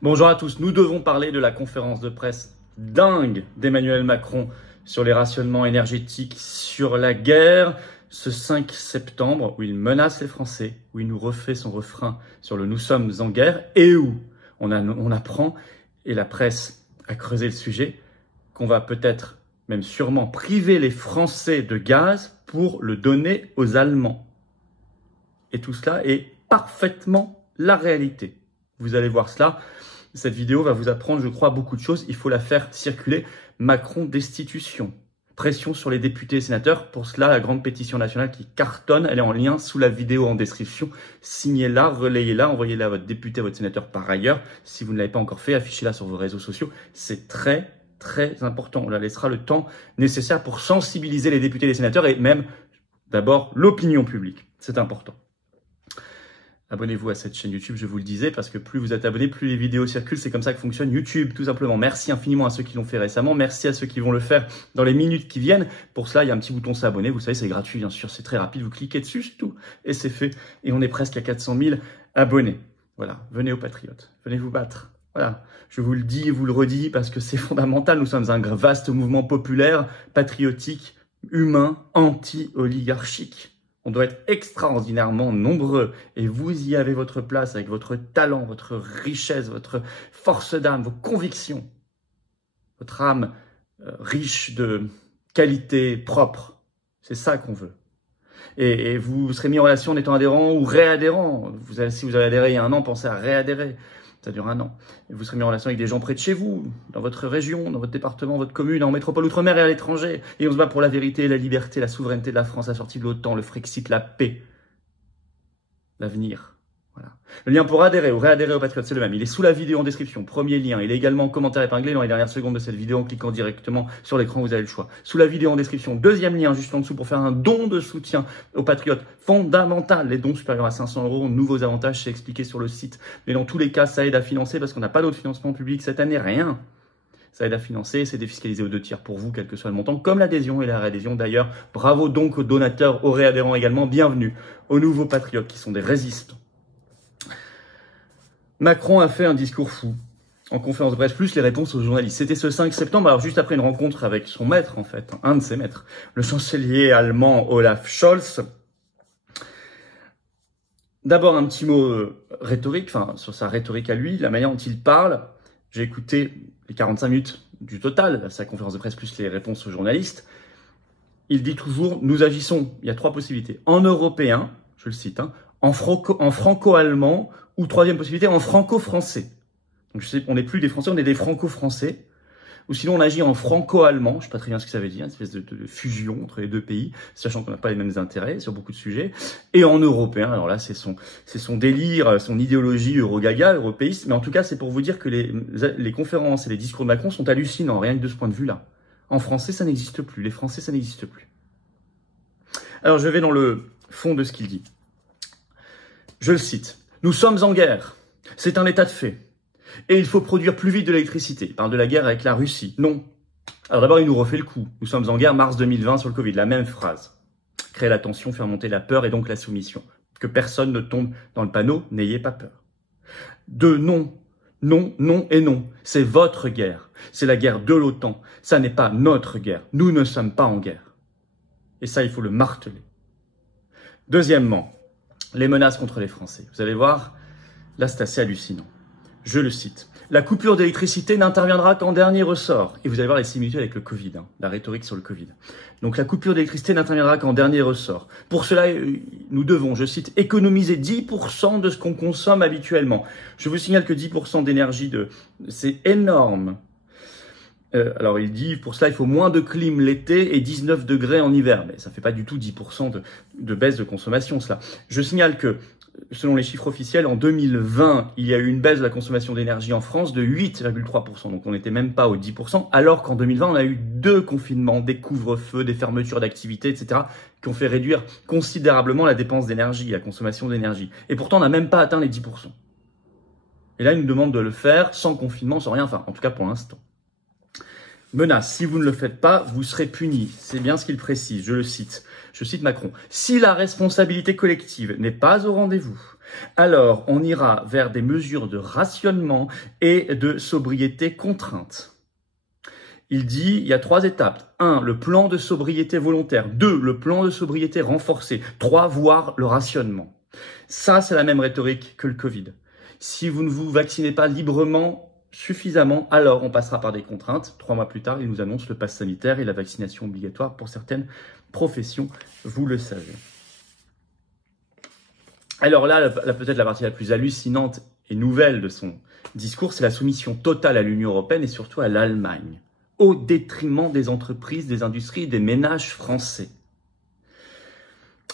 Bonjour à tous, nous devons parler de la conférence de presse dingue d'Emmanuel Macron sur les rationnements énergétiques, sur la guerre, ce 5 septembre où il menace les Français, où il nous refait son refrain sur le « nous sommes en guerre » et où on apprend, et la presse a creusé le sujet, qu'on va peut-être, même sûrement, priver les Français de gaz pour le donner aux Allemands. Et tout cela est parfaitement la réalité. Vous allez voir cela. Cette vidéo va vous apprendre, je crois, beaucoup de choses. Il faut la faire circuler. Macron destitution. Pression sur les députés et sénateurs. Pour cela, la grande pétition nationale qui cartonne, elle est en lien sous la vidéo en description. Signez-la, relayez-la, envoyez-la à votre député, à votre sénateur par ailleurs. Si vous ne l'avez pas encore fait, affichez-la sur vos réseaux sociaux. C'est très important. On la laissera le temps nécessaire pour sensibiliser les députés et les sénateurs et même, d'abord, l'opinion publique. C'est important. Abonnez-vous à cette chaîne YouTube, je vous le disais, parce que plus vous êtes abonnés, plus les vidéos circulent. C'est comme ça que fonctionne YouTube, tout simplement. Merci infiniment à ceux qui l'ont fait récemment. Merci à ceux qui vont le faire dans les minutes qui viennent. Pour cela, il y a un petit bouton s'abonner. Vous savez, c'est gratuit, bien sûr. C'est très rapide. Vous cliquez dessus, c'est tout. Et c'est fait. Et on est presque à 400 000 abonnés. Voilà. Venez aux patriotes. Venez vous battre. Voilà. Je vous le dis et vous le redis parce que c'est fondamental. Nous sommes un vaste mouvement populaire, patriotique, humain, anti-oligarchique. On doit être extraordinairement nombreux et vous y avez votre place avec votre talent, votre richesse, votre force d'âme, vos convictions, votre âme riche de qualité propre. C'est ça qu'on veut. Et vous serez mis en relation en étant adhérent ou réadhérent. Si vous avez adhéré il y a un an, pensez à réadhérer. Ça dure un an. Et vous serez mis en relation avec des gens près de chez vous, dans votre région, dans votre département, votre commune, en métropole, outre-mer et à l'étranger. Et on se bat pour la vérité, la liberté, la souveraineté de la France, la sortie de l'OTAN, le Frexit, la paix, l'avenir. Voilà. Le lien pour adhérer ou réadhérer au Patriote, c'est le même. Il est sous la vidéo en description. Premier lien. Il est également en commentaire épinglé dans les dernières secondes de cette vidéo en cliquant directement sur l'écran. Vous avez le choix. Sous la vidéo en description. Deuxième lien juste en dessous pour faire un don de soutien aux Patriotes. Fondamental. Les dons supérieurs à 500 €. Nouveaux avantages, c'est expliqué sur le site. Mais dans tous les cas, ça aide à financer parce qu'on n'a pas d'autre financement public cette année. Rien. Ça aide à financer, c'est défiscalisé aux 2 tiers pour vous, quel que soit le montant, comme l'adhésion et la réadhésion d'ailleurs. Bravo donc aux donateurs, aux réadhérents également. Bienvenue aux nouveaux Patriotes qui sont des résistants. Macron a fait un discours fou en conférence de presse, plus les réponses aux journalistes. C'était ce 5 septembre, alors juste après une rencontre avec son maître, en fait, un de ses maîtres, le chancelier allemand Olaf Scholz. D'abord, un petit mot rhétorique, enfin, sur sa rhétorique à lui, la manière dont il parle. J'ai écouté les 45 minutes du total, sa conférence de presse, plus les réponses aux journalistes. Il dit toujours, nous agissons, il y a 3 possibilités. En européen, je le cite, hein, en franco-allemand, ou troisième possibilité, en franco-français. Donc je sais, on n'est plus des Français, on est des franco-français. Ou sinon on agit en franco-allemand, je ne sais pas très bien ce que ça veut dire, une espèce de fusion entre les 2 pays, sachant qu'on n'a pas les mêmes intérêts sur beaucoup de sujets. Et en européen, alors là c'est son délire, son idéologie eurogaga, européiste, mais en tout cas c'est pour vous dire que les conférences et les discours de Macron sont hallucinants, rien que de ce point de vue-là. En français ça n'existe plus, les Français ça n'existe plus. Alors je vais dans le fond de ce qu'il dit. Je le cite. Nous sommes en guerre. C'est un état de fait. Et il faut produire plus vite de l'électricité. Il parle de la guerre avec la Russie. Non. Alors d'abord, il nous refait le coup. Nous sommes en guerre mars 2020 sur le Covid. La même phrase. Créer la tension, faire monter la peur et donc la soumission. Que personne ne tombe dans le panneau. N'ayez pas peur. 2. Non. Non, non et non. C'est votre guerre. C'est la guerre de l'OTAN. Ça n'est pas notre guerre. Nous ne sommes pas en guerre. Et ça, il faut le marteler. Deuxièmement, les menaces contre les Français. Vous allez voir, là c'est assez hallucinant. Je le cite. La coupure d'électricité n'interviendra qu'en dernier ressort. Et vous allez voir les similitudes avec le Covid, hein, la rhétorique sur le Covid. Donc la coupure d'électricité n'interviendra qu'en dernier ressort. Pour cela, nous devons, je cite, économiser 10% de ce qu'on consomme habituellement. Je vous signale que 10% d'énergie, c'est énorme. Alors il dit, pour cela il faut moins de clim l'été et 19 degrés en hiver. Mais ça fait pas du tout 10% de baisse de consommation cela. Je signale que selon les chiffres officiels, en 2020, il y a eu une baisse de la consommation d'énergie en France de 8,3%. Donc on n'était même pas aux 10%, alors qu'en 2020, on a eu 2 confinements, des couvre-feux, des fermetures d'activités, etc., qui ont fait réduire considérablement la dépense d'énergie, la consommation d'énergie. Et pourtant, on n'a même pas atteint les 10%. Et là, il nous demande de le faire sans confinement, sans rien, enfin, en tout cas pour l'instant. Menace, si vous ne le faites pas, vous serez puni. C'est bien ce qu'il précise, je le cite. Je cite Macron. Si la responsabilité collective n'est pas au rendez-vous, alors on ira vers des mesures de rationnement et de sobriété contrainte. Il dit, il y a 3 étapes. 1, le plan de sobriété volontaire. 2, le plan de sobriété renforcé. 3, voire le rationnement. Ça, c'est la même rhétorique que le Covid. Si vous ne vous vaccinez pas librement, suffisamment, alors on passera par des contraintes. 3 mois plus tard, il nous annonce le pass sanitaire et la vaccination obligatoire pour certaines professions, vous le savez. Alors là, peut-être la partie la plus hallucinante et nouvelle de son discours, c'est la soumission totale à l'Union européenne et surtout à l'Allemagne, au détriment des entreprises, des industries, des ménages français.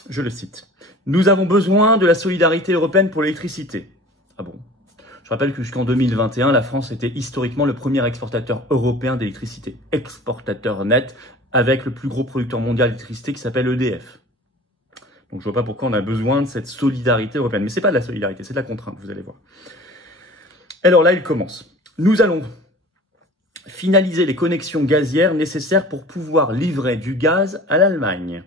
Je le cite. « Nous avons besoin de la solidarité européenne pour l'électricité. » Ah bon? Je rappelle que jusqu'en 2021, la France était historiquement le premier exportateur européen d'électricité. Exportateur net avec le plus gros producteur mondial d'électricité qui s'appelle EDF. Donc je vois pas pourquoi on a besoin de cette solidarité européenne. Mais c'est pas de la solidarité, c'est de la contrainte, vous allez voir. Alors là, il commence. Nous allons finaliser les connexions gazières nécessaires pour pouvoir livrer du gaz à l'Allemagne.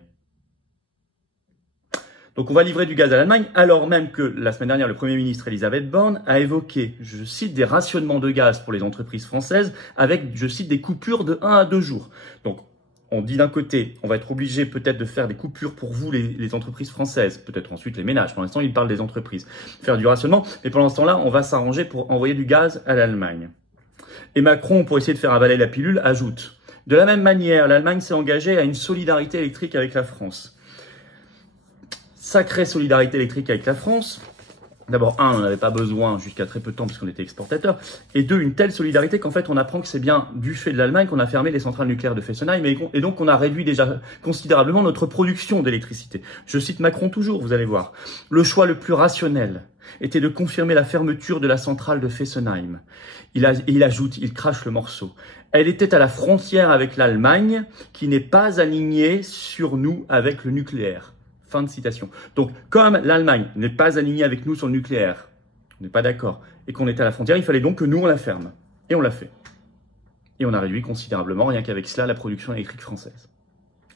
Donc on va livrer du gaz à l'Allemagne, alors même que la semaine dernière, le Premier ministre Elisabeth Borne a évoqué, je cite, des rationnements de gaz pour les entreprises françaises avec, je cite, des coupures de 1 à 2 jours. Donc on dit d'un côté, on va être obligé peut-être de faire des coupures pour vous, les entreprises françaises, peut-être ensuite les ménages. Pour l'instant, il parle des entreprises. Faire du rationnement, mais pendant ce temps-là, on va s'arranger pour envoyer du gaz à l'Allemagne. Et Macron, pour essayer de faire avaler la pilule, ajoute « De la même manière, l'Allemagne s'est engagée à une solidarité électrique avec la France. » Sacrée solidarité électrique avec la France. D'abord, 1, on n'avait pas besoin jusqu'à très peu de temps puisqu'on était exportateur. Et 2, une telle solidarité qu'en fait, on apprend que c'est bien du fait de l'Allemagne qu'on a fermé les centrales nucléaires de Fessenheim et donc on a réduit déjà considérablement notre production d'électricité. Je cite Macron toujours, vous allez voir. Le choix le plus rationnel était de confirmer la fermeture de la centrale de Fessenheim. Il ajoute, il crache le morceau. Elle était à la frontière avec l'Allemagne qui n'est pas alignée sur nous avec le nucléaire. Fin de citation. Donc, comme l'Allemagne n'est pas alignée avec nous sur le nucléaire, on n'est pas d'accord, et qu'on était à la frontière, il fallait donc que nous, on la ferme. Et on l'a fait. Et on a réduit considérablement, rien qu'avec cela, la production électrique française.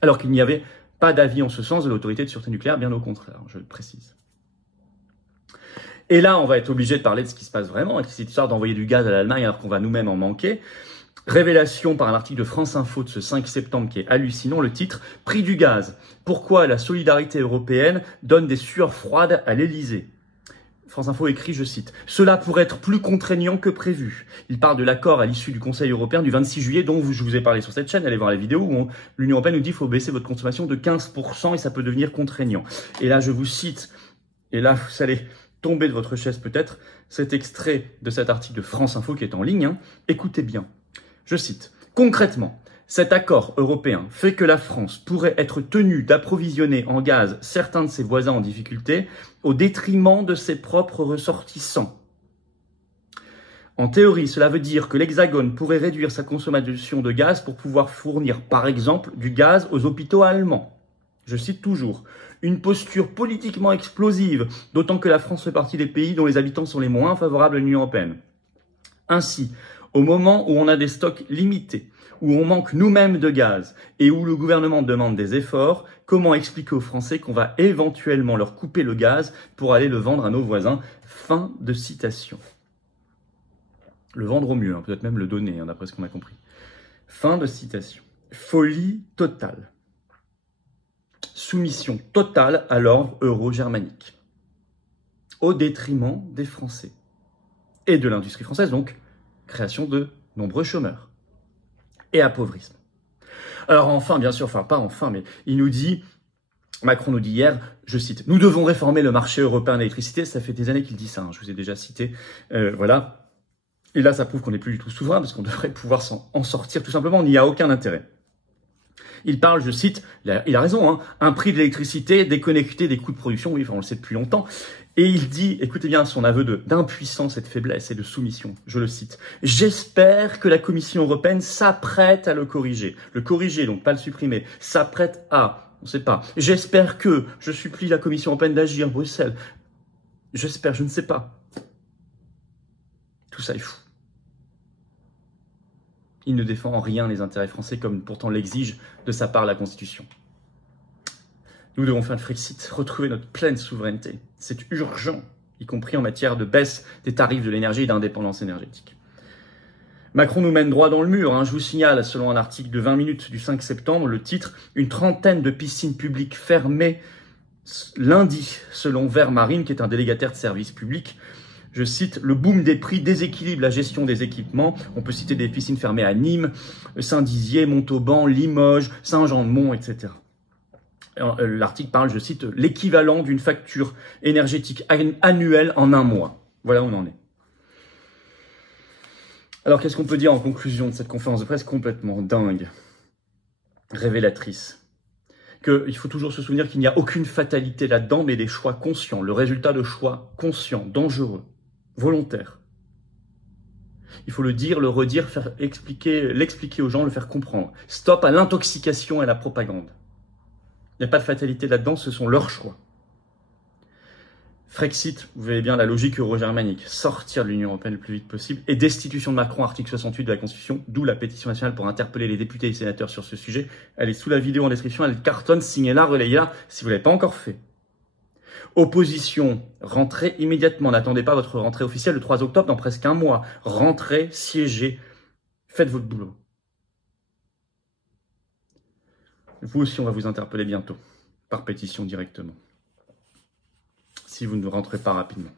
Alors qu'il n'y avait pas d'avis en ce sens de l'autorité de sûreté nucléaire, bien au contraire, je le précise. Et là, on va être obligé de parler de ce qui se passe vraiment, avec cette histoire d'envoyer du gaz à l'Allemagne alors qu'on va nous-mêmes en manquer. Révélation par un article de France Info de ce 5 septembre qui est hallucinant, le titre « Prix du gaz. Pourquoi la solidarité européenne donne des sueurs froides à l'Elysée ?» France Info écrit, je cite, « Cela pourrait être plus contraignant que prévu. » Il parle de l'accord à l'issue du Conseil européen du 26 juillet dont je vous ai parlé sur cette chaîne. Allez voir la vidéo où l'Union européenne nous dit qu'il faut baisser votre consommation de 15% et ça peut devenir contraignant. Et là, je vous cite, et là, vous allez tomber de votre chaise peut-être, cet extrait de cet article de France Info qui est en ligne. Écoutez bien. Je cite, « Concrètement, cet accord européen fait que la France pourrait être tenue d'approvisionner en gaz certains de ses voisins en difficulté au détriment de ses propres ressortissants. En théorie, cela veut dire que l'Hexagone pourrait réduire sa consommation de gaz pour pouvoir fournir, par exemple, du gaz aux hôpitaux allemands. » Je cite toujours, « Une posture politiquement explosive, d'autant que la France fait partie des pays dont les habitants sont les moins favorables à l'Union européenne. Ainsi, au moment où on a des stocks limités, où on manque nous-mêmes de gaz et où le gouvernement demande des efforts, comment expliquer aux Français qu'on va éventuellement leur couper le gaz pour aller le vendre à nos voisins ?» Fin de citation. Le vendre au mieux, peut-être même le donner, d'après ce qu'on a compris. Fin de citation. Folie totale. Soumission totale à l'ordre euro-germanique. Au détriment des Français. Et de l'industrie française, donc, création de nombreux chômeurs et appauvrissement. Alors enfin, bien sûr, enfin pas enfin, mais il nous dit, Macron nous dit hier, je cite, « Nous devons réformer le marché européen d'électricité ». Ça fait des années qu'il dit ça, je vous ai déjà cité, voilà. Et là, ça prouve qu'on n'est plus du tout souverain, parce qu'on devrait pouvoir en sortir tout simplement, on n'y a aucun intérêt. Il parle, je cite, il a raison, hein, un prix de l'électricité déconnecté des coûts de production, oui, enfin, on le sait depuis longtemps. Et il dit, écoutez bien son aveu d'impuissance et de faiblesse et de soumission, je le cite, « J'espère que la Commission européenne s'apprête à le corriger. » Le corriger, donc pas le supprimer, s'apprête à, on ne sait pas. « J'espère que, je supplie la Commission européenne d'agir, Bruxelles. » J'espère, je ne sais pas. Tout ça est fou. Il ne défend en rien les intérêts français comme pourtant l'exige de sa part la Constitution. Nous devons faire le Frexit, retrouver notre pleine souveraineté. C'est urgent. y compris en matière de baisse des tarifs de l'énergie et d'indépendance énergétique. Macron nous mène droit dans le mur. Je vous signale, selon un article de 20 minutes du 5 septembre, le titre « Une trentaine de piscines publiques fermées lundi », selon Vert Marine, qui est un délégataire de services publics. Je cite, le boom des prix déséquilibre la gestion des équipements. On peut citer des piscines fermées à Nîmes, Saint-Dizier, Montauban, Limoges, Saint-Jean-de-Mont, etc. L'article parle, je cite, l'équivalent d'une facture énergétique annuelle en un mois. Voilà où on en est. Alors, qu'est-ce qu'on peut dire en conclusion de cette conférence de presse complètement dingue, révélatrice? Il faut toujours se souvenir qu'il n'y a aucune fatalité là-dedans, mais des choix conscients, le résultat de choix conscients, dangereux, volontaires. Il faut le dire, le redire, l'expliquer aux gens, le faire comprendre. Stop à l'intoxication et à la propagande. Il n'y a pas de fatalité là-dedans, ce sont leurs choix. Frexit, vous voyez bien la logique euro-germanique, sortir de l'Union européenne le plus vite possible, et destitution de Macron, article 68 de la Constitution, d'où la pétition nationale pour interpeller les députés et les sénateurs sur ce sujet. Elle est sous la vidéo en description, elle cartonne, signez-la, relayez-la, si vous ne l'avez pas encore fait. Opposition, rentrez immédiatement, n'attendez pas votre rentrée officielle le 3 octobre dans presque un mois. Rentrez, siégez, faites votre boulot. Vous aussi, on va vous interpeller bientôt, par pétition directement, si vous ne rentrez pas rapidement.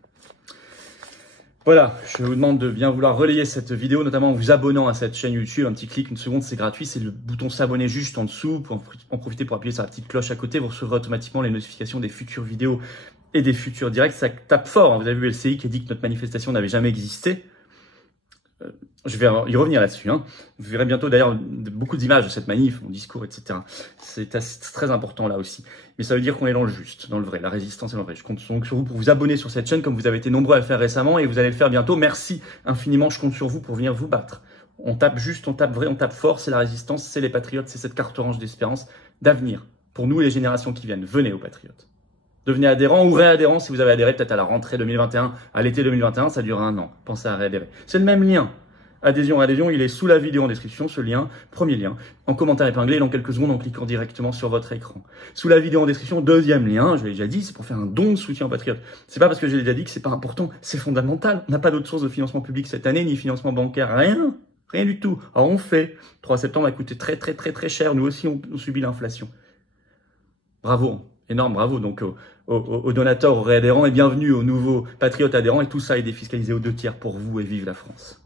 Voilà, je vous demande de bien vouloir relayer cette vidéo, notamment en vous abonnant à cette chaîne YouTube. Un petit clic, une seconde, c'est gratuit. C'est le bouton s'abonner juste en dessous. Pour en profiter pour appuyer sur la petite cloche à côté. Vous recevrez automatiquement les notifications des futures vidéos et des futurs directs. Ça tape fort. Vous avez vu LCI qui a dit que notre manifestation n'avait jamais existé. Je vais y revenir là-dessus. Vous verrez bientôt d'ailleurs beaucoup d'images de cette manif, mon discours, etc. C'est très important là aussi. Mais ça veut dire qu'on est dans le juste, dans le vrai. La résistance est dans le vrai. Je compte donc sur vous pour vous abonner sur cette chaîne comme vous avez été nombreux à le faire récemment et vous allez le faire bientôt. Merci infiniment. Je compte sur vous pour venir vous battre. On tape juste, on tape vrai, on tape fort. C'est la résistance, c'est les patriotes, c'est cette carte orange d'espérance, d'avenir. Pour nous et les générations qui viennent. Venez aux patriotes. Devenez adhérent ou réadhérent si vous avez adhéré peut-être à la rentrée 2021, à l'été 2021, ça dure un an. Pensez à réadhérer. C'est le même lien. Adhésion, il est sous la vidéo en description, ce lien, premier lien, en commentaire épinglé dans quelques secondes en cliquant directement sur votre écran. Sous la vidéo en description, deuxième lien, je l'ai déjà dit, c'est pour faire un don de soutien aux patriotes. C'est pas parce que j'ai déjà dit que c'est pas important, c'est fondamental. On n'a pas d'autre source de financement public cette année, ni financement bancaire, rien du tout. Alors on fait. 3 septembre a coûté très cher, nous aussi on subit l'inflation. Bravo, énorme bravo donc aux donateurs, aux réadhérents et bienvenue aux nouveaux patriotes adhérents et tout ça est défiscalisé aux 2 tiers pour vous et vive la France.